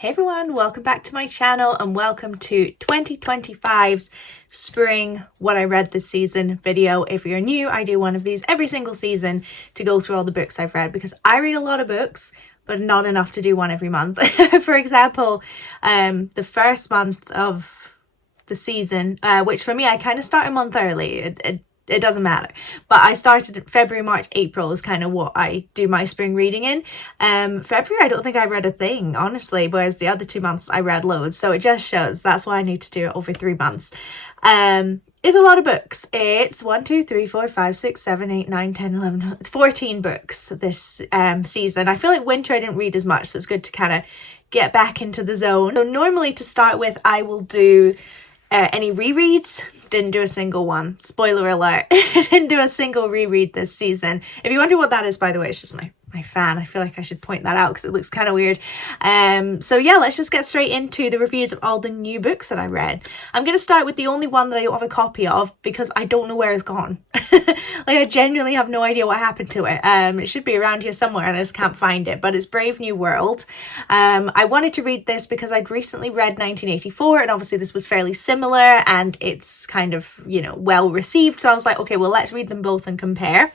Hey everyone, welcome back to my channel and welcome to 2025's Spring What I Read This Season video. If you're new, I do one of these every single season to go through all the books I've read because I read a lot of books, but not enough to do one every month. For example, the first month of the season, which for me, I kind of start a month early. It doesn't matter, but I started February, March, April is kind of what I do my spring reading in. February I don't think I read a thing, honestly, whereas the other 2 months I read loads, so it just shows that's why I need to do it over 3 months. It's a lot of books. It's 1 2 3 4 5 6 7 8 9 10 11 it's 14 books this season. I feel like winter I didn't read as much, so it's good to kind of get back into the zone. So normally to start with I will do any rereads. Didn't do a single one. Spoiler alert. Didn't do a single reread this season. If you wonder what that is, by the way, it's just my fan. I feel like I should point that out because it looks kind of weird. So yeah, let's just get straight into the reviews of all the new books that I read. I'm going to start with the only one that I don't have a copy of because I don't know where it's gone. Like I genuinely have no idea what happened to it. It should be around here somewhere and I just can't find it, but it's Brave New World. I wanted to read this because I'd recently read 1984 and obviously this was fairly similar and it's kind of, you know, well received. So I was like, okay, well, let's read them both and compare.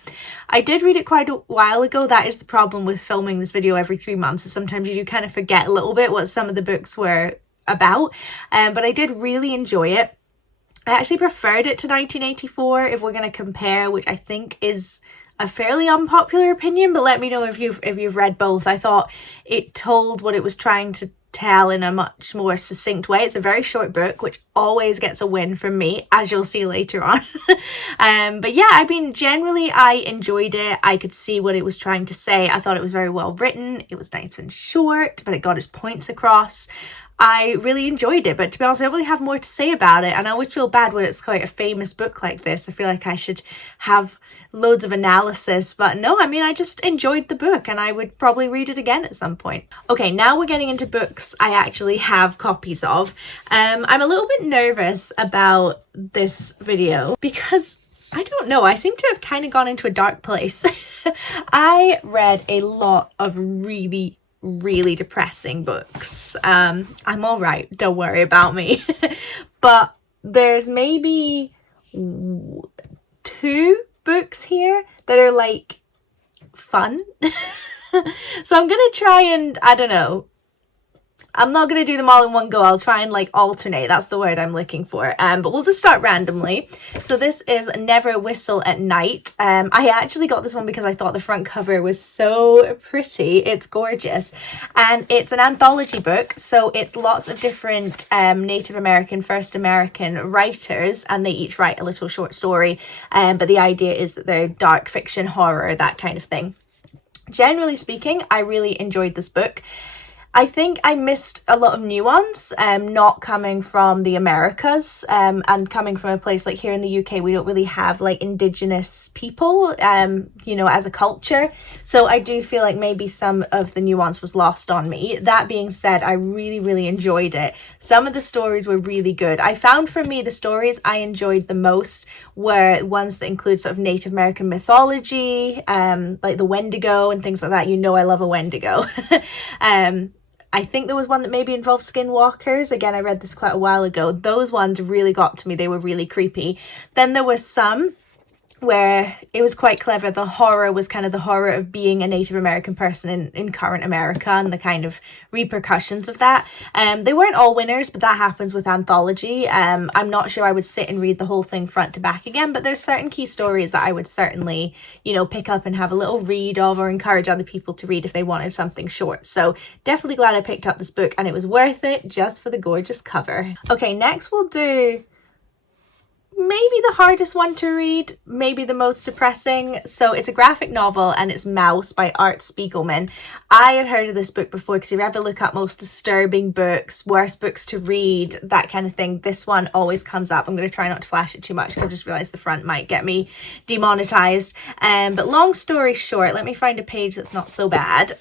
I did read it quite a while ago. That is the problem with filming this video every 3 months, is sometimes you do kind of forget a little bit what some of the books were about. But I did really enjoy it. I actually preferred it to 1984 if we're going to compare, which I think is a fairly unpopular opinion, but let me know if you've read both. I thought it told what it was trying to tell in a much more succinct way. It's a very short book, which always gets a win from me, as you'll see later on. But yeah, I mean, generally I enjoyed it. I could see what it was trying to say. I thought it was very well written. It was nice and short, but it got its points across. I really enjoyed it, but to be honest, I don't really have more to say about it, and I always feel bad when it's quite a famous book like this. I feel like I should have loads of analysis, but no, I mean, I just enjoyed the book and I would probably read it again at some point. Okay, now we're getting into books I actually have copies of. I'm a little bit nervous about this video because I don't know, I seem to have kind of gone into a dark place. I read a lot of really depressing books. I'm all right, don't worry about me. But there's maybe 2 books here that are like fun. So I'm gonna try and, I don't know, I'm not going to do them all in one go. I'll try and like alternate. That's the word I'm looking for. But we'll just start randomly. So this is Never Whistle at Night. I actually got this one because I thought the front cover was so pretty. It's gorgeous. And it's an anthology book. So it's lots of different Native American, First American writers. And they each write a little short story. But the idea is that they're dark fiction, horror, that kind of thing. Generally speaking, I really enjoyed this book. I think I missed a lot of nuance, not coming from the Americas, and coming from a place like here in the UK, we don't really have like Indigenous people, you know, as a culture. So I do feel like maybe some of the nuance was lost on me. That being said, I really enjoyed it. Some of the stories were really good. I found for me the stories I enjoyed the most were ones that include sort of Native American mythology, like the Wendigo and things like that. You know I love a Wendigo. I think there was one that maybe involved skinwalkers. Again, I read this quite a while ago. Those ones really got to me. They were really creepy. Then there was some where it was quite clever. The horror was kind of the horror of being a Native American person in current America and the kind of repercussions of that. They weren't all winners, but that happens with anthology. I'm not sure I would sit and read the whole thing front to back again, but there's certain key stories that I would certainly, you know, pick up and have a little read of or encourage other people to read if they wanted something short. So definitely glad I picked up this book and it was worth it just for the gorgeous cover. Okay, next we'll do maybe the hardest one to read, maybe the most depressing. So it's a graphic novel and it's Maus by Art Spiegelman. I had heard of this book before because if you ever look up most disturbing books, worst books to read, that kind of thing, this one always comes up. I'm going to try not to flash it too much because I've just realised the front might get me demonetized. But long story short, let me find a page that's not so bad.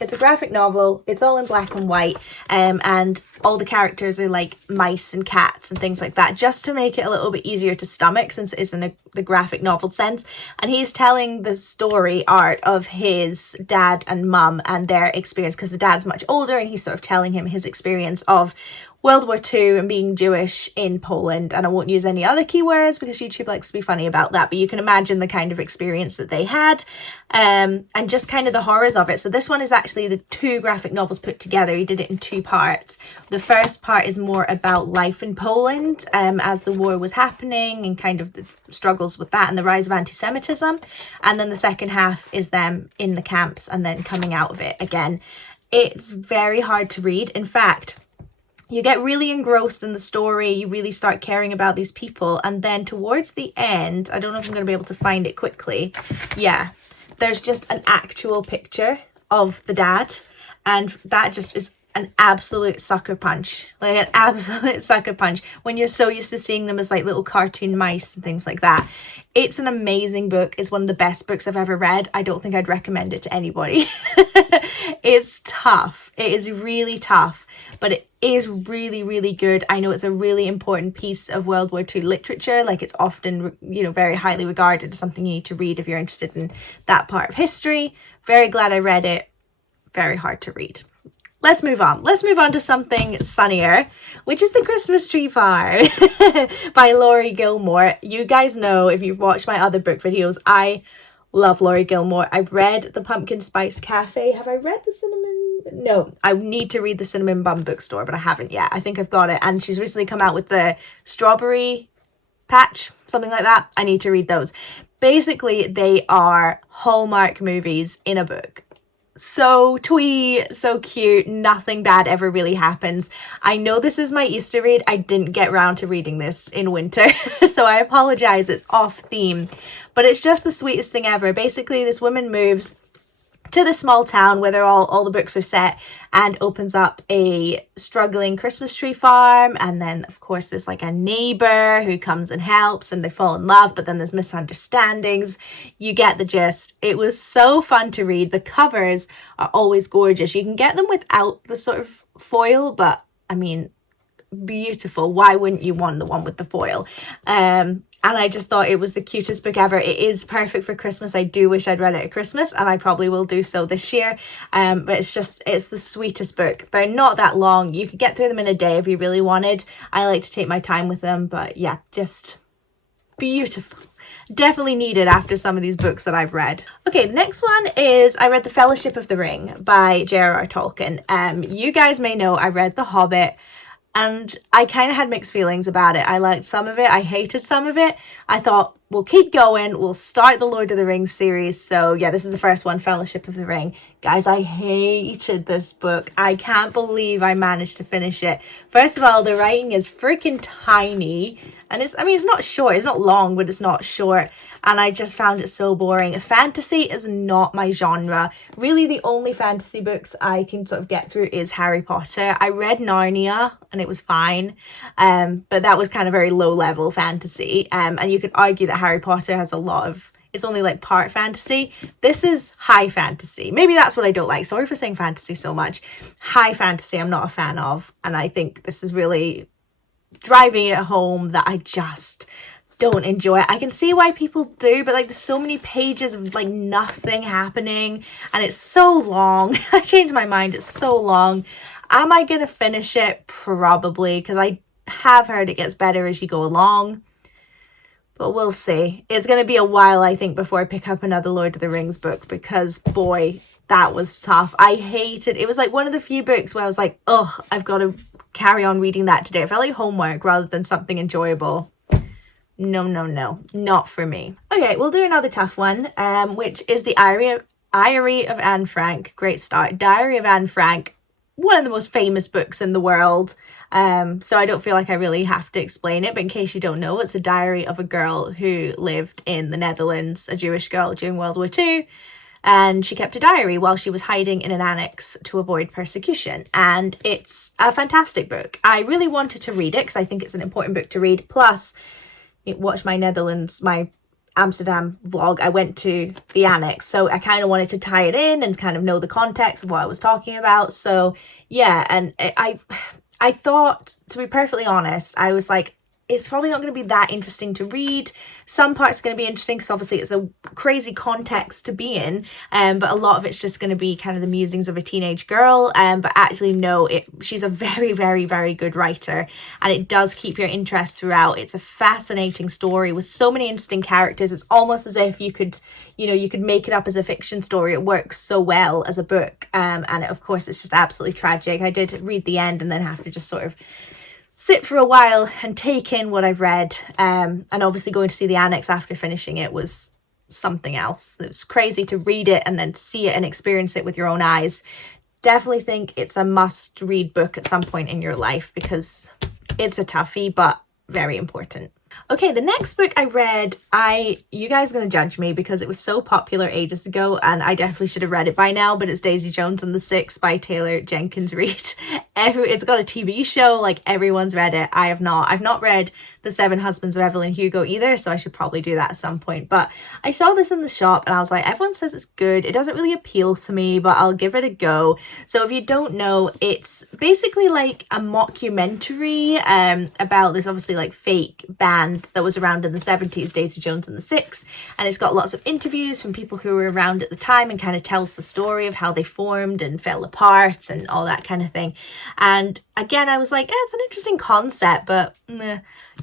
It's a graphic novel. It's all in black and white, and all the characters are like mice and cats and things like that, just to make it a little bit easier to stomach since it is in the graphic novel sense. And he's telling the story art of his dad and mum and their experience, because the dad's much older, and he's sort of telling him his experience of World War II and being Jewish in Poland. And I won't use any other keywords because YouTube likes to be funny about that, but you can imagine the kind of experience that they had, and just kind of the horrors of it. So this one is actually the 2 graphic novels put together. He did it in 2 parts. The first part is more about life in Poland as the war was happening and kind of the struggles with that and the rise of anti-Semitism. And then the second half is them in the camps and then coming out of it again. It's very hard to read. In fact, you get really engrossed in the story, you really start caring about these people, and then towards the end, I don't know if I'm going to be able to find it quickly, yeah, there's just an actual picture of the dad, and that just is an absolute sucker punch, like an absolute sucker punch when you're so used to seeing them as like little cartoon mice and things like that. It's an amazing book. It's one of the best books I've ever read. I don't think I'd recommend it to anybody. It's tough. It is really tough, but it is really, really good. I know it's a really important piece of World War II literature. Like, it's often, you know, very highly regarded as something you need to read if you're interested in that part of history. Very glad I read it. Very hard to read. Let's move on. Let's move on to something sunnier, which is The Christmas Tree Farm by Laurie Gilmore. You guys know, if you've watched my other book videos, I love Laurie Gilmore. I've read The Pumpkin Spice Cafe. Have I read The Cinnamon? No, I need to read The Cinnamon Bun Bookstore, but I haven't yet. I think I've got it. And she's recently come out with the Strawberry Patch, something like that. I need to read those. Basically, they are Hallmark movies in a book. So twee, so cute, nothing bad ever really happens. I know this is my Easter read. I didn't get round to reading this in winter, so I apologize, it's off theme. But it's just the sweetest thing ever. Basically, this woman moves to the small town where all the books are set, and opens up a struggling Christmas tree farm. And then, of course, there's like a neighbor who comes and helps, and they fall in love, but then there's misunderstandings. You get the gist. It was so fun to read. The covers are always gorgeous. You can get them without the sort of foil, but I mean, beautiful. Why wouldn't you want the one with the foil? And I just thought it was the cutest book ever. It is perfect for Christmas. I do wish I'd read it at Christmas, and I probably will do so this year. But it's the sweetest book. They're not that long. You could get through them in a day if you really wanted. I like to take my time with them, but yeah, just beautiful. Definitely needed after some of these books that I've read. Okay, the next one is, I read The Fellowship of the Ring by J.R.R. Tolkien. You guys may know I read The Hobbit, and I kind of had mixed feelings about it. I liked some of it. I hated some of it. I thought, we'll keep going. We'll start the Lord of the Rings series. So yeah, this is the first one, Fellowship of the Ring. Guys, I hated this book. I can't believe I managed to finish it. First of all, the writing is freaking tiny. And it's not short. It's not long, but it's not short. And I just found it so boring. Fantasy is not my genre. Really, the only fantasy books I can sort of get through is Harry Potter. I read Narnia and it was fine. But that was kind of very low level fantasy. And you could argue that Harry Potter has a lot of, it's only like part fantasy. This is high fantasy. Maybe that's what I don't like. Sorry for saying fantasy so much. High fantasy I'm not a fan of. And I think this is really driving it home that I just don't enjoy it. I can see why people do, but like, there's so many pages of like nothing happening, and it's so long. I changed my mind. It's so long. Am I gonna finish it? Probably, because I have heard it gets better as you go along, but we'll see. It's gonna be a while, I think, before I pick up another Lord of the Rings book, because boy, that was tough. I hated it. Was like one of the few books where I was like, oh, I've got to carry on reading that today. It felt like homework rather than something enjoyable. No, not for me. Okay, we'll do another tough one, which is The Diary of Anne Frank. Great start. Diary of Anne Frank, one of the most famous books in the world. So I don't feel like I really have to explain it, but in case you don't know, it's a diary of a girl who lived in the Netherlands, a Jewish girl during World War II. And she kept a diary while she was hiding in an annex to avoid persecution. And it's a fantastic book. I really wanted to read it because I think it's an important book to read. Plus, watch my Amsterdam vlog, I went to the annex, so I kind of wanted to tie it in and kind of know the context of what I was talking about. So yeah, and I thought, to be perfectly honest, I was like, it's probably not going to be that interesting to read. Some parts are going to be interesting because obviously it's a crazy context to be in, but a lot of it's just going to be kind of the musings of a teenage girl. But actually, no, she's a very, very, very good writer, and it does keep your interest throughout. It's a fascinating story with so many interesting characters. It's almost as if you could make it up as a fiction story. It works so well as a book, and of course, it's just absolutely tragic. I did read the end and then have to just sort of sit for a while and take in what I've read, and obviously going to see the annex after finishing it was something else. It's crazy to read it and then see it and experience it with your own eyes. Definitely think it's a must read book at some point in your life because it's a toughie, but very important. Okay, the next book I read, you guys are going to judge me because it was so popular ages ago and I definitely should have read it by now, but it's Daisy Jones and the Six by Taylor Jenkins Reid. It's got a TV show, like everyone's read it. I have not. I've not read The Seven Husbands of Evelyn Hugo either, so I should probably do that at some point. But I saw this in the shop and I was like, everyone says it's good. It doesn't really appeal to me, but I'll give it a go. So if you don't know, it's basically like a mockumentary about this obviously like fake band that was around in the 70s, Daisy Jones and the Six. And it's got lots of interviews from people who were around at the time and kind of tells the story of how they formed and fell apart and all that kind of thing. And again, I was like, it's an interesting concept, but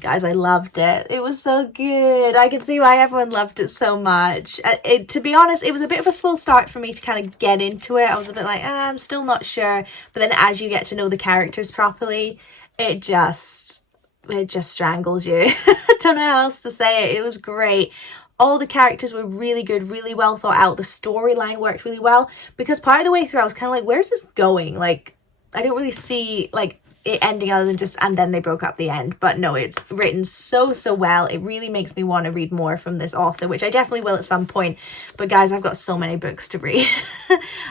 guys, I loved it. It was so good. I can see why everyone loved it so much. To be honest, it was a bit of a slow start for me to kind of get into it. I was a bit like, I'm still not sure. But then as you get to know the characters properly, it just strangles you. I don't know how else to say it. It was great. All the characters were really good, really well thought out. The storyline worked really well because part of the way through I was kind of like, where's this going? Like, I don't really see like it ending other than just, and then they broke up the end. But no, it's written so well. It really makes me want to read more from this author, which I definitely will at some point. But guys, I've got so many books to read.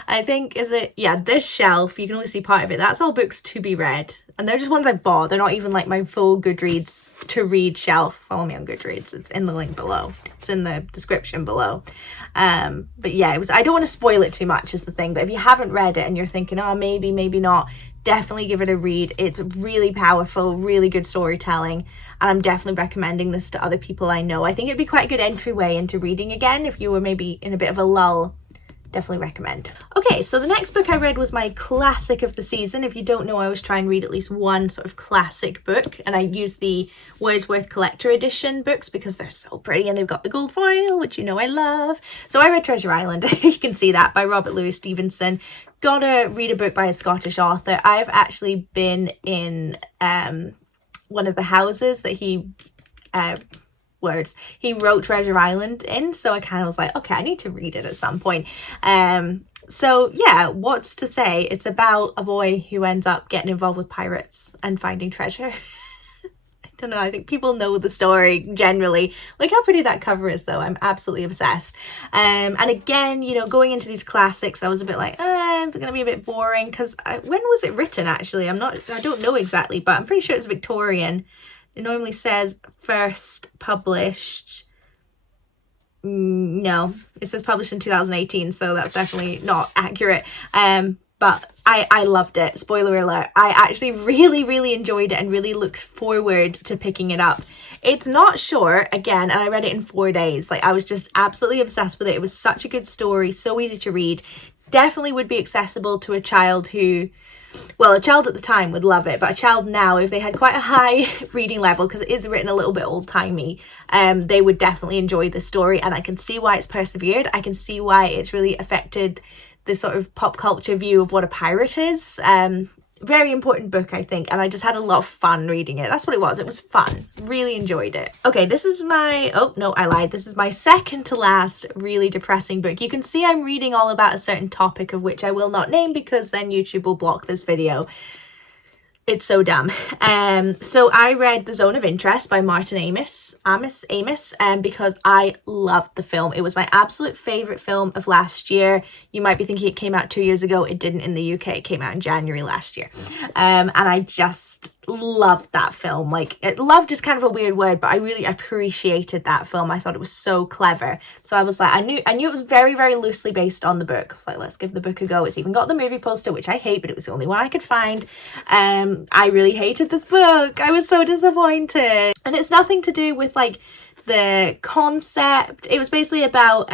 I think, this shelf, you can only see part of it. That's all books to be read. And they're just ones I've bought. They're not even like my full Goodreads to read shelf. Follow me on Goodreads. It's in the link below. It's in the description below. But yeah, I don't want to spoil it too much is the thing. But if you haven't read it and you're thinking, oh, maybe not, definitely give it a read. It's really powerful, really good storytelling. And I'm definitely recommending this to other people I know. I think it'd be quite a good entryway into reading again if you were maybe in a bit of a lull. Definitely recommend. Okay, so the next book I read was my classic of the season. If you don't know, I always try and read at least one sort of classic book, and I use the Wordsworth Collector Edition books because they're so pretty and they've got the gold foil, which you know I love. So I read Treasure Island, you can see that, by Robert Louis Stevenson. Gotta read a book by a Scottish author. I've actually been in one of the houses that he wrote Treasure Island in, so I kind of was like, okay, I need to read it at some point. So yeah, what's to say? It's about a boy who ends up getting involved with pirates and finding treasure. I don't know, I think people know the story generally. Look how pretty that cover is though. I'm absolutely obsessed. And again, going into these classics, I was a bit like, it's gonna be a bit boring because when was it written actually? I don't know exactly, but I'm pretty sure it's Victorian. It normally says first published. No, it says published in 2018, so that's definitely not accurate. But I loved it. Spoiler alert. I actually really enjoyed it and really looked forward to picking it up. It's not short, again, and I read it in 4 days. Like, I was just absolutely obsessed with it. It was such a good story, so easy to read. Definitely would be accessible to a child who... Well, a child at the time would love it, but a child now, if they had quite a high reading level, because it is written a little bit old-timey, they would definitely enjoy the story, and I can see why it's persevered. I can see why it's really affected the sort of pop culture view of what a pirate is. Very important book, I think, and I just had a lot of fun reading it. That's what it was. It was fun. Really enjoyed it. Okay, this is my... Oh, no, I lied. This is my second to last really depressing book. You can see I'm reading all about a certain topic of which I will not name because then YouTube will block this video. It's so dumb. So I read The Zone of Interest by Martin Amis, because I loved the film. It was my absolute favourite film of last year. You might be thinking it came out 2 years ago. It didn't in the UK. It came out in January last year. And I just loved that film. Like, loved is kind of a weird word, but I really appreciated that film. I thought it was so clever. So I was like, I knew it was very, very loosely based on the book. I was like, let's give the book a go. It's even got the movie poster, which I hate, but it was the only one I could find. I really hated this book. I was so disappointed. And it's nothing to do with like the concept. It was basically about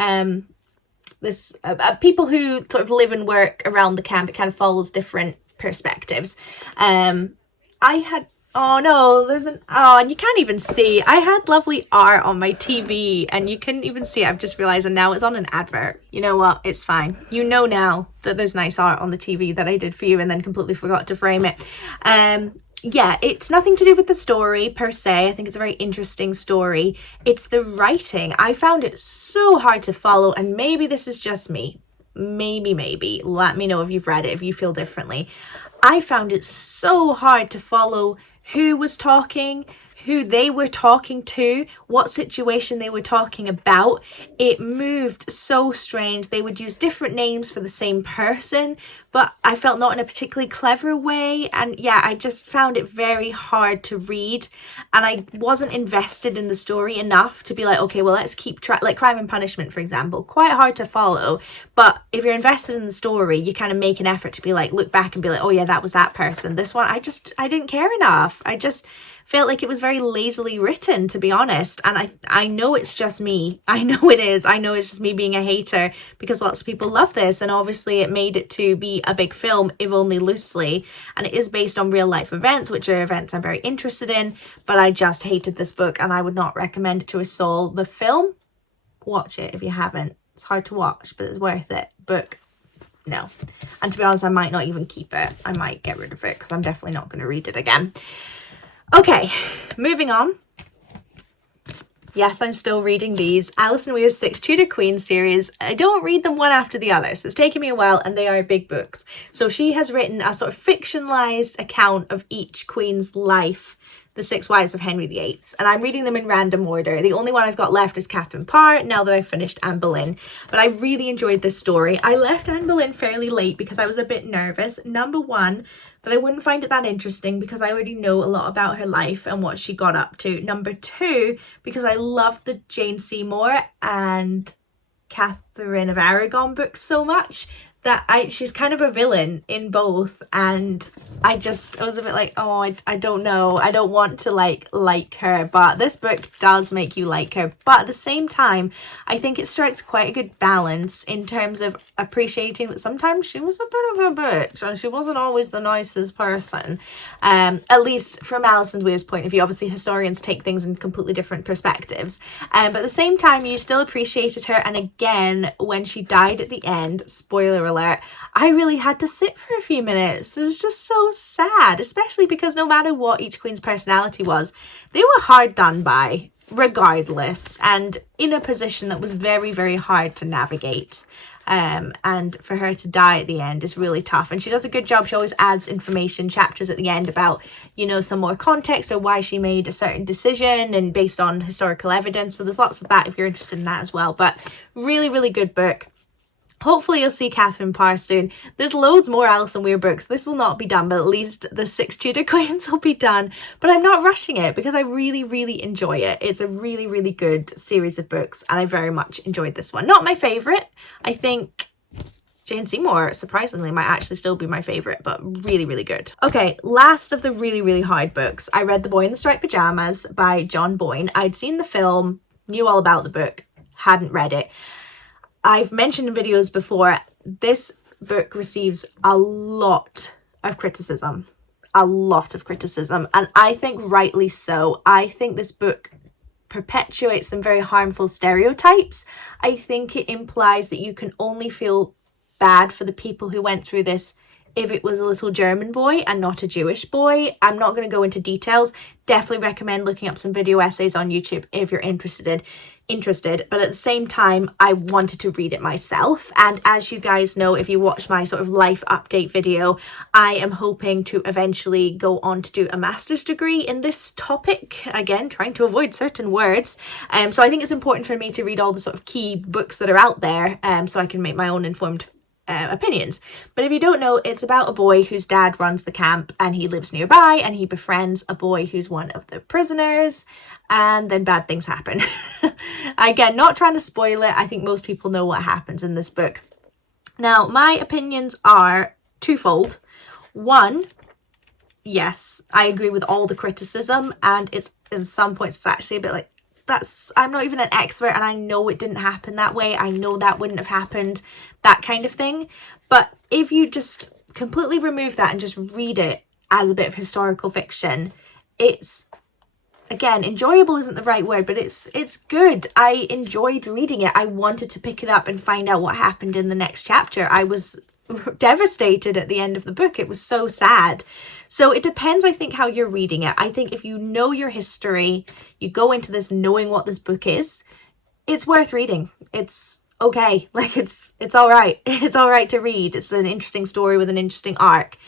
this people who sort of live and work around the camp. It kind of follows different perspectives. I had, oh no, and you can't even see, I had lovely art on my TV and you couldn't even see it. I've just realised, and now it's on an advert. You know what, it's fine. You know now that there's nice art on the TV that I did for you and then completely forgot to frame it. Yeah, it's nothing to do with the story per se. I think it's a very interesting story. It's the writing. I found it so hard to follow, and maybe this is just me. Maybe. Let me know if you've read it, if you feel differently. I found it so hard to follow who was talking, who they were talking to, what situation they were talking about. It moved so strange. They would use different names for the same person, but I felt not in a particularly clever way. And yeah, I just found it very hard to read, and I wasn't invested in the story enough to be like, okay, well, let's keep track. Like Crime and Punishment, for example, quite hard to follow, but if you're invested in the story, you kind of make an effort to be like, look back and be like, oh yeah, that was that person. This one, I didn't care enough. I just felt like it was very lazily written, to be honest. And I know it's just me. I know it is. I know it's just me being a hater, because lots of people love this, and obviously it made it to be a big film, if only loosely, and it is based on real life events, which are events I'm very interested in. But I just hated this book, and I would not recommend it to a soul. The film, watch it if you haven't. It's hard to watch, but it's worth it. Book, no. And to be honest, I might not even keep it. I might get rid of it, because I'm definitely not going to read it again. Okay, moving on. Yes, I'm still reading these. Alison Weir's 6 Tudor Queens series. I don't read them one after the other, so it's taken me a while, and they are big books. So she has written a sort of fictionalized account of each queen's life, the 6 Wives of Henry VIII, and I'm reading them in random order. The only one I've got left is Catherine Parr, now that I've finished Anne Boleyn. But I really enjoyed this story. I left Anne Boleyn fairly late because I was a bit nervous. Number one, that I wouldn't find it that interesting because I already know a lot about her life and what she got up to. Number two, because I loved the Jane Seymour and Catherine of Aragon books so much that she's kind of a villain in both, and I was a bit like, oh, I don't know, I don't want to like her, but this book does make you like her. But at the same time, I think it strikes quite a good balance in terms of appreciating that sometimes she was a bit of a bitch and she wasn't always the nicest person, at least from Alison Weir's point of view. Obviously historians take things in completely different perspectives, but at the same time you still appreciated her. And again, when she died at the end, spoiler alert, I really had to sit for a few minutes. It was just so sad, especially because no matter what each queen's personality was, they were hard done by regardless, and in a position that was very, very hard to navigate. And for her to die at the end is really tough, and she does a good job. She always adds information, chapters at the end about, you know, some more context or why she made a certain decision and based on historical evidence. So there's lots of that if you're interested in that as well. But really, really good book. Hopefully you'll see Catherine Parr soon. There's loads more Alison Weir books. This will not be done, but at least the 6 Tudor Queens will be done. But I'm not rushing it because I really, really enjoy it. It's a really, really good series of books, and I very much enjoyed this one. Not my favourite. I think Jane Seymour, surprisingly, might actually still be my favourite, but really, really good. Okay, last of the really, really hard books. I read The Boy in the Striped Pyjamas by John Boyne. I'd seen the film, knew all about the book, hadn't read it. I've mentioned in videos before, this book receives a lot of criticism, and I think rightly so. I think this book perpetuates some very harmful stereotypes. I think it implies that you can only feel bad for the people who went through this if it was a little German boy and not a Jewish boy. I'm not going to go into details. Definitely recommend looking up some video essays on YouTube if you're interested, but at the same time I wanted to read it myself. And as you guys know, if you watch my sort of life update video, I am hoping to eventually go on to do a master's degree in this topic, again trying to avoid certain words, so I think it's important for me to read all the sort of key books that are out there, so I can make my own informed opinions. But if you don't know, it's about a boy whose dad runs the camp and he lives nearby, and he befriends a boy who's one of the prisoners, and then bad things happen. Again, not trying to spoil it. I think most people know what happens in this book. Now, my opinions are twofold. One, yes, I agree with all the criticism, and it's in some points it's actually a bit like, I'm not even an expert and I know it didn't happen that way. I know that wouldn't have happened, that kind of thing. But if you just completely remove that and just read it as a bit of historical fiction, it's, again, enjoyable isn't the right word, but it's good. I enjoyed reading it. I wanted to pick it up and find out what happened in the next chapter. I was devastated at the end of the book. It was so sad. So it depends, I think, how you're reading it. I think if you know your history, you go into this knowing what this book is, it's worth reading. It's okay. Like, it's all right. It's all right to read. It's an interesting story with an interesting arc.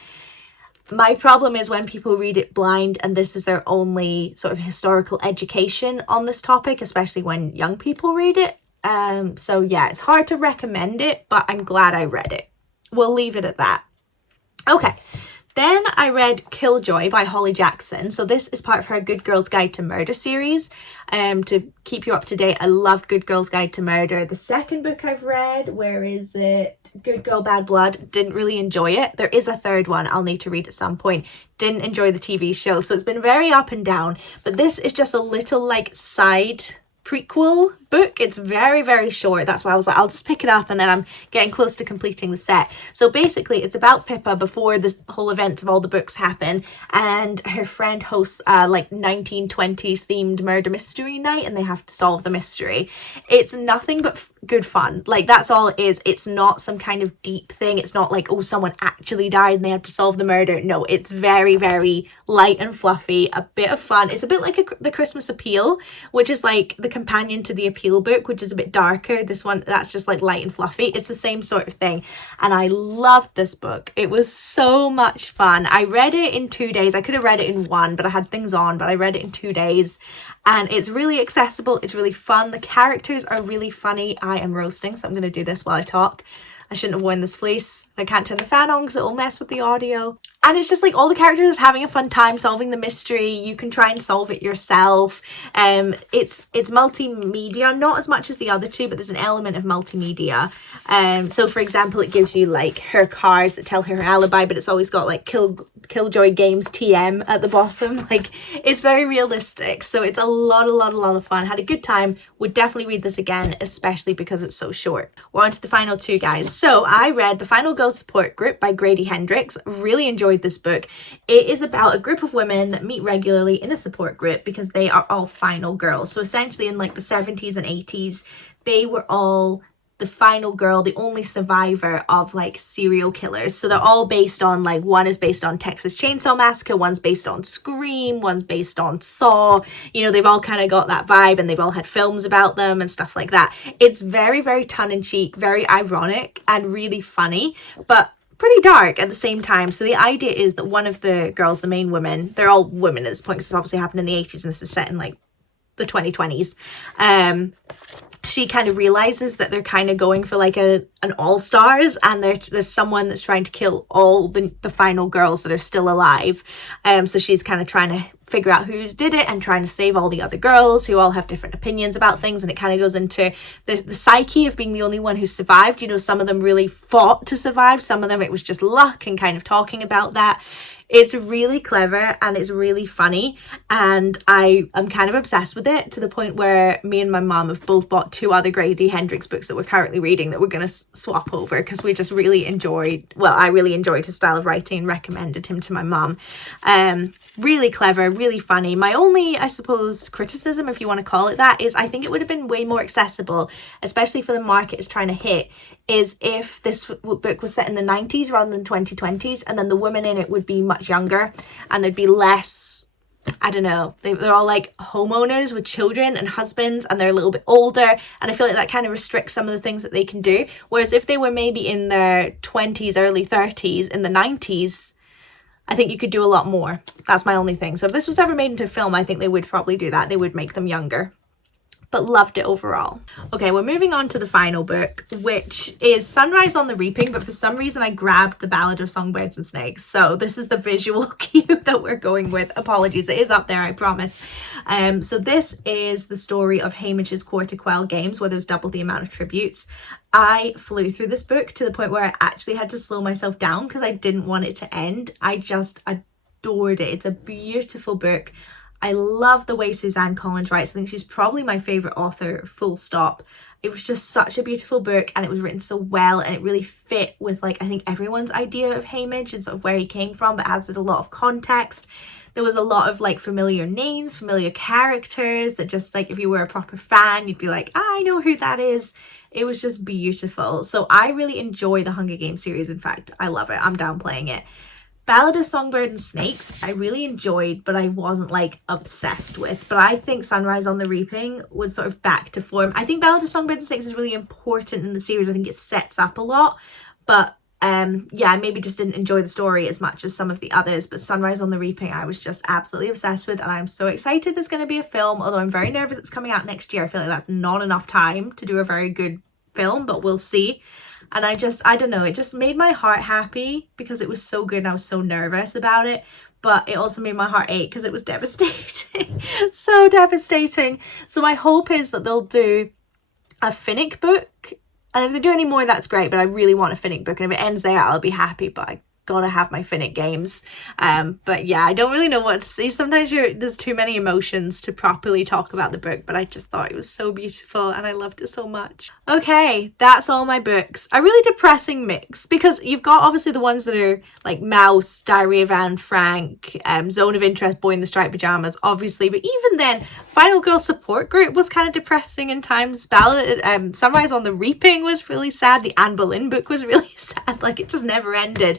My problem is when people read it blind and this is their only sort of historical education on this topic, especially when young people read it. So yeah, it's hard to recommend it, but I'm glad I read it. We'll leave it at that. Okay, then I read Killjoy by Holly Jackson. So this is part of her Good Girl's Guide to Murder series. To keep you up to date, I loved Good Girl's Guide to Murder. The second book I've read, where is it? Good Girl, Bad Blood. Didn't really enjoy it. There is a third one I'll need to read at some point. Didn't enjoy the TV show. So it's been very up and down. But this is just a little like side prequel book. It's very, very short. That's why I was like, I'll just pick it up, and then I'm getting close to completing the set. So basically it's about Pippa before the whole events of all the books happen, and her friend hosts like 1920s themed murder mystery night, and they have to solve the mystery. It's nothing but good fun. Like, that's all it is. It's not some kind of deep thing. It's not like, oh, someone actually died and they have to solve the murder. No, it's very, very light and fluffy, a bit of fun. It's a bit like the Christmas Appeal, which is like the companion to the Appeal book, which is a bit darker. This one, that's just like light and fluffy. It's the same sort of thing, and I loved this book. It was so much fun. I read it in 2 days. I could have read it in one, but I had things on, but I read it in 2 days, and it's really accessible. It's really fun. The characters are really funny. I am roasting, so I'm going to do this while I talk. I shouldn't have worn this fleece. I can't turn the fan on because it'll mess with the audio. And it's just like all the characters having a fun time solving the mystery. You can try and solve it yourself. It's multimedia, not as much as the other two, but there's an element of multimedia. So for example, it gives you like her cards that tell her alibi, but it's always got like Killjoy Games TM at the bottom. Like, it's very realistic. So it's a lot of fun. Had a good time. Would definitely read this again, especially because it's so short. We're on to the final two, guys. So I read The Final Girl Support Group by Grady Hendrix. Really enjoyed this book. It is about a group of women that meet regularly in a support group because they are all final girls. So essentially in like the 70s and 80s, they were all the final girl, the only survivor of like serial killers. So they're all based on, like, one is based on Texas Chainsaw Massacre, one's based on Scream, one's based on Saw. You know, they've all kind of got that vibe, and they've all had films about them and stuff like that. It's very, very tongue-in-cheek, very ironic and really funny, but pretty dark at the same time. So the idea is that one of the girls, the main women, they're all women at this point because it's obviously happened in the 80s and this is set in like the 2020s. She kind of realizes that they're kind of going for like an all-stars, and there's someone that's trying to kill all the final girls that are still alive. So she's kind of trying to figure out who did it and trying to save all the other girls who all have different opinions about things. And it kind of goes into the psyche of being the only one who survived. You know, some of them really fought to survive. Some of them it was just luck, and kind of talking about that. It's really clever and it's really funny, and I am kind of obsessed with it to the point where me and my mum have both bought 2 other Grady Hendrix books that we're currently reading that we're going to swap over because we just really enjoyed, well, I really enjoyed his style of writing and recommended him to my mum. Really clever, really funny. My only, I suppose, criticism, if you want to call it that, is I think it would have been way more accessible, especially for the market it's trying to hit, is if this book was set in the 90s rather than 2020s, and then the women in it would be much younger and there'd be less, I don't know, they're all like homeowners with children and husbands, and they're a little bit older, and I feel like that kind of restricts some of the things that they can do. Whereas if they were maybe in their 20s, early 30s in the 90s, I think you could do a lot more. That's my only thing. So if this was ever made into film, I think they would probably do that. They would make them younger. but loved it overall. Okay, we're moving on to the final book, which is Sunrise on the Reaping, but for some reason I grabbed The Ballad of Songbirds and Snakes. So this is the visual cue that we're going with. Apologies, it is up there, I promise. So this is the story of Haymitch's Court of Quell games, where there's double the amount of tributes. I flew through this book to the point where I actually had to slow myself down because I didn't want it to end. I just adored it. It's a beautiful book. I love the way Suzanne Collins writes. I think she's probably my favourite author, full stop. It was just such a beautiful book, and it was written so well, and it really fit with, like, I think everyone's idea of Haymitch and sort of where he came from, but adds with a lot of context. There was a lot of, like, familiar names, familiar characters that just, like, if you were a proper fan, you'd be like, I know who that is. It was just beautiful. So I really enjoy the Hunger Games series. In fact, I love it. I'm downplaying it. Ballad of Songbird and Snakes, I really enjoyed, but I wasn't, like, obsessed with. But I think Sunrise on the Reaping was sort of back to form. I think Ballad of Songbird and Snakes is really important in the series. I think it sets up a lot. But, yeah, I maybe just didn't enjoy the story as much as some of the others. But Sunrise on the Reaping, I was just absolutely obsessed with. And I'm so excited there's going to be a film, although I'm very nervous it's coming out next year. I feel like that's not enough time to do a very good film, but we'll see. And I don't know, it just made my heart happy because it was so good and I was so nervous about it. But it also made my heart ache because it was devastating. So devastating. So my hope is that they'll do a Finnick book. And if they do any more, that's great. But I really want a Finnick book. And if it ends there, I'll be happy. But I gotta have my Finnick games. But yeah, I don't really know what to say. Sometimes there's too many emotions to properly talk about the book, but I just thought it was so beautiful and I loved it so much. Okay, that's all my books. A really depressing mix, because you've got obviously the ones that are like Mouse, Diary of Anne Frank, Zone of Interest, Boy in the Striped Pajamas, obviously, but even then, Final Girl Support Group was kind of depressing in times. Sunrise on the Reaping was really sad. The Anne Boleyn book was really sad. Like, it just never ended.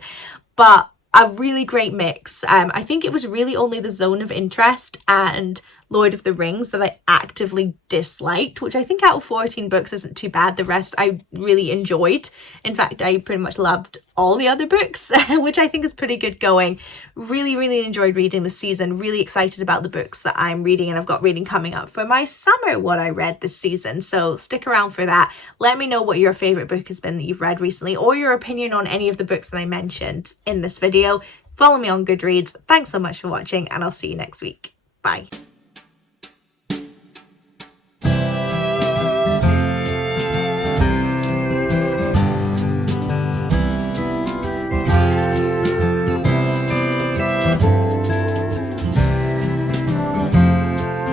But a really great mix. I think it was really only the Zone of Interest and Lord of the Rings that I actively disliked, which I think out of 14 books isn't too bad. The rest I really enjoyed. In fact, I pretty much loved all the other books, which I think is pretty good going. Really, really enjoyed reading this season. Really excited about the books that I'm reading, and I've got reading coming up for my summer, what I read this season. So stick around for that. Let me know what your favourite book has been that you've read recently, or your opinion on any of the books that I mentioned in this video. Follow me on Goodreads. Thanks so much for watching, and I'll see you next week. Bye.